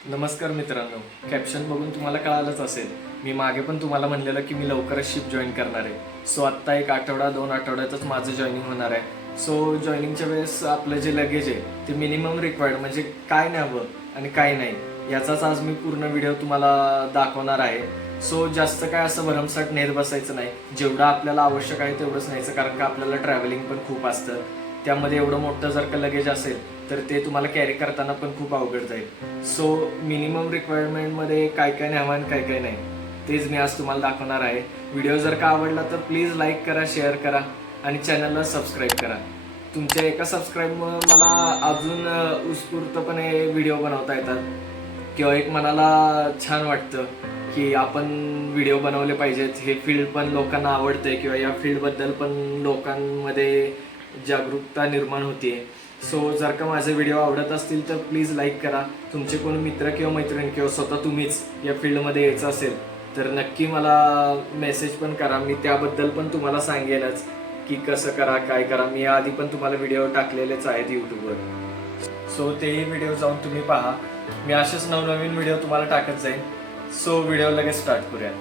नमस्कार मित्रांनो, कॅप्शन बघून तुम्हाला कळालंच असेल. मी मागे पण तुम्हाला म्हणलेलं की मी लवकरच शिप जॉईन करणार आहे. सो आत्ता एक आठवडा 2 आठवड्यातच माझं जॉईनिंग होणार आहे. सो जॉईनिंगच्या वेळेस आपलं जे लगेज आहे ते मिनिमम रिक्वायर्ड म्हणजे काय न्यावं आणि काय नाही याचाच आज मी पूर्ण व्हिडिओ तुम्हाला दाखवणार आहे. सो जास्त काय असं भरमसाठ नेत बसायचं नाही. जेवढं आपल्याला आवश्यक आहे तेवढंच न्यायचं, कारण का आपल्याला ट्रॅव्हलिंग पण खूप असतं. त्यामध्ये एवढं मोठं जर का लगेज असेल तर ते तुम्हाला कॅरी करताना पण खूप अवघड जाईल. सो मिनिमम रिक्वायरमेंटमध्ये काय काय न्यावं आणि काय काय नाही तेच मी आज तुम्हाला दाखवणार आहे. व्हिडिओ जर का आवडला तर प्लीज लाईक करा, शेअर करा आणि चॅनलला सबस्क्राईब करा. तुमच्या एका सबस्क्राईबमुळे मला अजून उत्स्फूर्तपणे व्हिडिओ बनवता येतात किंवा एक मनाला छान वाटतं की आपण व्हिडिओ बनवले पाहिजेत. हे फील्ड पण लोकांना आवडते किंवा या फील्डबद्दल पण लोकांमध्ये जागरूकता निर्माण होते. सो जर का माझे व्हिडिओ आवडत असतील तर प्लीज लाईक करा. तुमचे कोणी मित्र किंवा मैत्रीण किंवा स्वतः तुम्हीच या फील्डमध्ये यायचं असेल तर नक्की मला मेसेज पण करा. मी त्याबद्दल पण तुम्हाला सांगेनच की कसं करा, काय करा. मी आधी पण तुम्हाला व्हिडिओ टाकलेलेच आहेत यूट्यूबवर. सो तेही व्हिडिओ जाऊन तुम्ही पहा. मी असेच नवनवीन व्हिडिओ तुम्हाला टाकत जाईन. सो व्हिडिओ लगेच स्टार्ट करूया.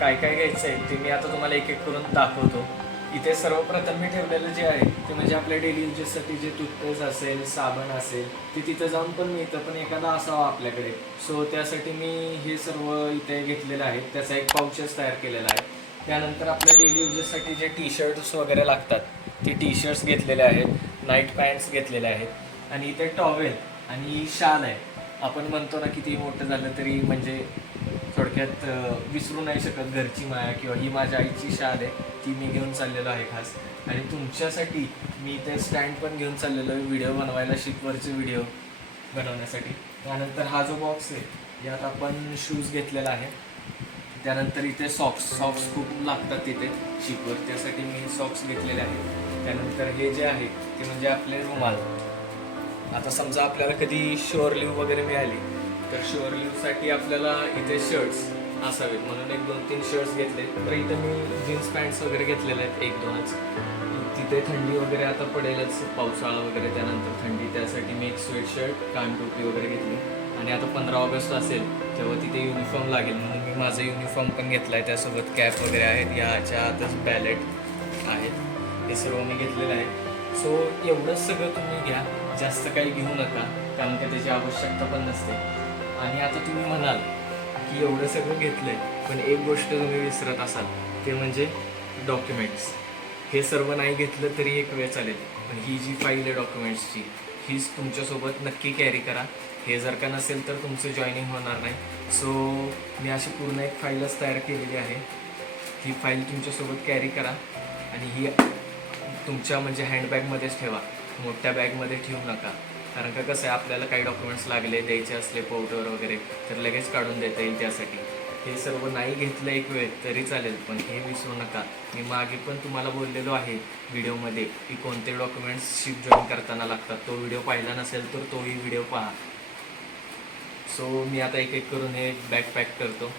काय काय घ्यायचं आहे ते मी आता तुम्हाला एक एक करून दाखवतो. इथे सर्वप्रथम मी ठेवलेलं जे आहे ते म्हणजे आपल्या डेली युजेससाठी जे टूथपेस्ट असेल, साबण असेल ते तिथं जाऊन पण मिळतं, पण एखादा असावा आपल्याकडे. सो त्यासाठी मी हे सर्व इथे घेतलेलं आहे. त्याचा एक पाउचेस तयार केलेला आहे. त्यानंतर आपल्या डेली युजेससाठी जे टी शर्ट्स वगैरे लागतात ते टी शर्ट्स घेतलेले आहेत. नाईट पॅन्ट्स घेतलेले आहेत आणि इथे टॉवेल आणि शाल आहे. आपण म्हणतो ना किती मोठं झालं तरी म्हणजे थोडक्यात विसरू नाही शकत घरची माया, किंवा ही माझ्या आईची शाल आहे ती मी घेऊन चाललेलो आहे खास. आणि तुमच्यासाठी मी ते स्टँड पण घेऊन चाललेलो आहे व्हिडिओ बनवायला, शिपवरचे व्हिडिओ बनवण्यासाठी. त्यानंतर हा जो बॉक्स आहे यात आपण शूज घेतलेला आहे. त्यानंतर इथे सॉक्स खूप लागतात तिथे शिपवर, त्यासाठी मी सॉक्स घेतलेले आहेत. त्यानंतर हे जे आहे ते म्हणजे आपले रुमाल. आता समजा आपल्याला कधी शुअर लिव्ह वगैरे मिळाली तर शुअर लिव्हसाठी आपल्याला इथे शर्ट्स असावेत, म्हणून 1-2-3 शर्ट्स घेतले. तर इथे मी जीन्स पॅन्ट्स वगैरे घेतलेले आहेत 1-2च. तिथे थंडी वगैरे आता पडेलच, पावसाळा वगैरे त्यानंतर थंडी, त्यासाठी मी एक स्वेटशर्ट, कानटोपी वगैरे घेतली. आणि आता 15 ऑगस्ट असेल तेव्हा तिथे युनिफॉर्म लागेल म्हणून मी माझा युनिफॉर्म पण घेतला आहे. त्यासोबत कॅप वगैरे आहेत, याच्या आतच बॅलेट आहेत, हे सर्व मी घेतलेलं आहे. सो एवढंच सगळं तुम्ही घ्या, जास्त काही घेऊ नका कारण का त्याची आवश्यकता पण नसते. आणि आता तुम्ही म्हणाल की एवढं सगळं घेतलंय पण एक गोष्ट तुम्ही विसरत असाल ते म्हणजे डॉक्युमेंट्स. हे सर्व नाही घेतलं तरी एक वेळ चालेल, पण ही जी फाईल आहे डॉक्युमेंट्सची हीच तुमच्यासोबत नक्की कॅरी करा. हे जर का नसेल तर तुमचं जॉईनिंग होणार नाही. सो मी अशी पूर्ण एक फाईलच तयार केलेली आहे. ही फाईल तुमच्यासोबत कॅरी करा आणि ही तुमच्या म्हणजे हँडबॅगमध्येच ठेवा, मोठ्या बॅगमध्ये ठेवू नका. कारण का कसं आहे, आपल्याला काही डॉक्युमेंट्स लागले द्यायचे असले पोर्टवर वगैरे तर लगेच काढून देता येईल. त्यासाठी हे सर्व नाही घेतलं एक वेळ तरी चालेल, पण हे विसरू नका. मी मागे पण तुम्हाला बोललेलो आहे व्हिडिओमध्ये की कोणते डॉक्युमेंट्स शिप जॉईन करताना लागतात. तो व्हिडिओ पाहिला नसेल तर तोही व्हिडिओ पहा. सो मी आता एक एक करून हे बॅग पॅक करतो.